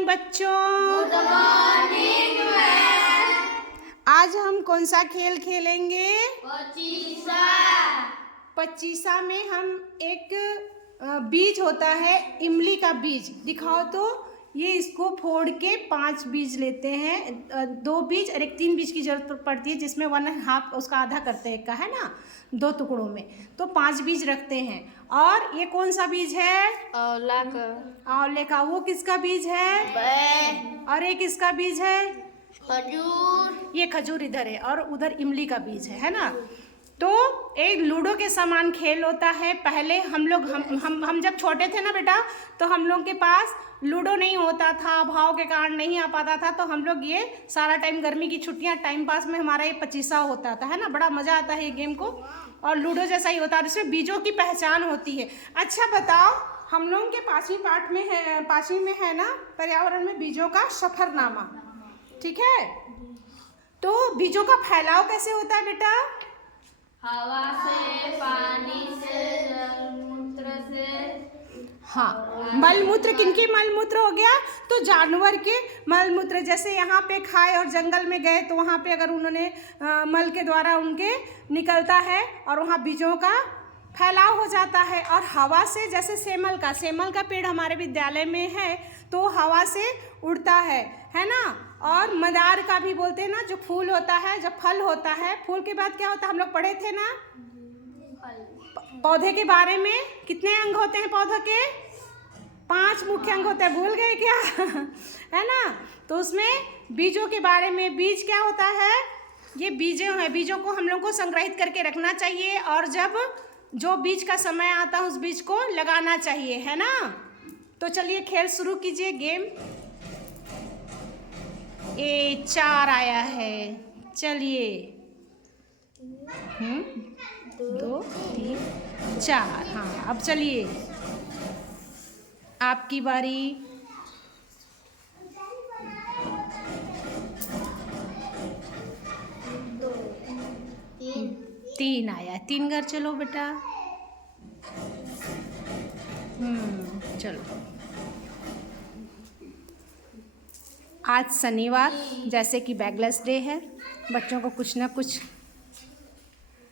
Morning बच्चों। Good morning ma'am. आज हम कौन सा खेल खेलेंगे? पचीसा। पचीसा में हम एक बीज होता है इमली का बीज, दिखाओ तो। ये इसको फोड़ के 5 बीज लेते हैं, 2 बीज और एक 3 बीज की जरूरत पड़ती है, जिसमें 1/2 उसका आधा करते हैं का है ना, 2 टुकड़ों में, तो 5 बीज रखते हैं। और ये कौन सा बीज है? आंवला का। आंवले का। वो किसका बीज है? और ये किसका बीज है? खजूर। ये खजूर इधर है और उधर इमली का बीज है ना। तो एक लूडो के समान खेल होता है। पहले हम लोग हम जब छोटे थे ना बेटा, तो हम लोग के पास लूडो नहीं होता था, भाव के कारण नहीं आ पाता था, तो हम लोग ये सारा टाइम गर्मी की छुट्टियां टाइम पास में हमारा ये पचीसा होता था, है ना। बड़ा मज़ा आता है ये गेम को, और लूडो जैसा ही होता है, इसमें बीजों की पहचान होती है। अच्छा बताओ, हम लोगों के 5वीं पाठ में है, 5वीं में है ना पर्यावरण में, बीजों का सफरनामा, ठीक है। तो बीजों का फैलाव कैसे होता है बेटा? हवा से, पानी से, जलमूत्र से। हाँ, मलमूत्र। किनके मलमूत्र हो गया? तो जानवर के मलमूत्र। जैसे यहाँ पे खाए और जंगल में गए, तो वहाँ पे अगर उन्होंने मल के द्वारा उनके निकलता है और वहाँ बीजों का फैलाव हो जाता है। और हवा से, जैसे सेमल का पेड़ हमारे विद्यालय में है, तो हवा से उड़ता है ना। और मदार का भी बोलते हैं ना, जो फूल होता है, जब फल होता है, फूल के बाद क्या होता है, हम लोग पढ़े थे ना पौधे के बारे में। कितने अंग होते हैं पौधे के? 5 मुख्य अंग होते हैं, भूल गए क्या? है ना। तो उसमें बीजों के बारे में, बीज क्या होता है? ये बीजों हैं, बीजों को हम लोग को संग्रहित करके रखना चाहिए, और जब जो बीज का समय आता है उस बीज को लगाना चाहिए, है ना। तो चलिए खेल शुरू कीजिए। गेम ए 4 आया है, चलिए 2 3 4। हाँ, अब चलिए आपकी बारी। तीन आया, 3 घर। चलो बेटा, चलो। आज शनिवार, जैसे कि बैगलेस डे है, बच्चों को कुछ ना कुछ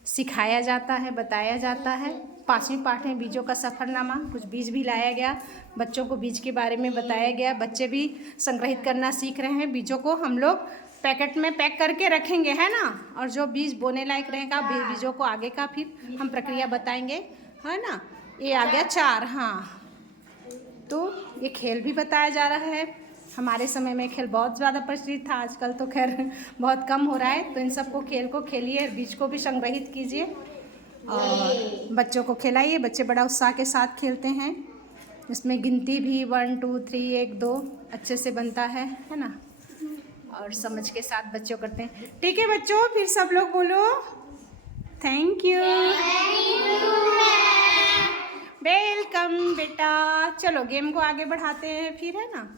सिखाया जाता है, बताया जाता है। 5वीं पाठ में बीजों का सफ़रनामा, कुछ बीज भी लाया गया, बच्चों को बीज के बारे में बताया गया। बच्चे भी संग्रहित करना सीख रहे हैं। बीजों को हम लोग पैकेट में पैक करके रखेंगे, है ना। और जो बीज बोने लायक रहेगा, बीजों को आगे का फिर हम प्रक्रिया बताएंगे, है ना। ये आ गया 4। हाँ, तो ये खेल भी बताया जा रहा है। हमारे समय में खेल बहुत ज़्यादा प्रचलित था, आजकल तो खैर बहुत कम हो रहा है। तो इन सबको खेल को खेलिए, बीज को भी संग्रहित कीजिए और बच्चों को खिलाइए। बच्चे बड़ा उत्साह के साथ खेलते हैं। इसमें गिनती भी 1 2 3 1 2 अच्छे से बनता है ना। और समझ के साथ बच्चों करते हैं। ठीक है बच्चों, फिर सब लोग बोलो थैंक यू। वेलकम बेटा। चलो गेम को आगे बढ़ाते हैं फिर, है ना।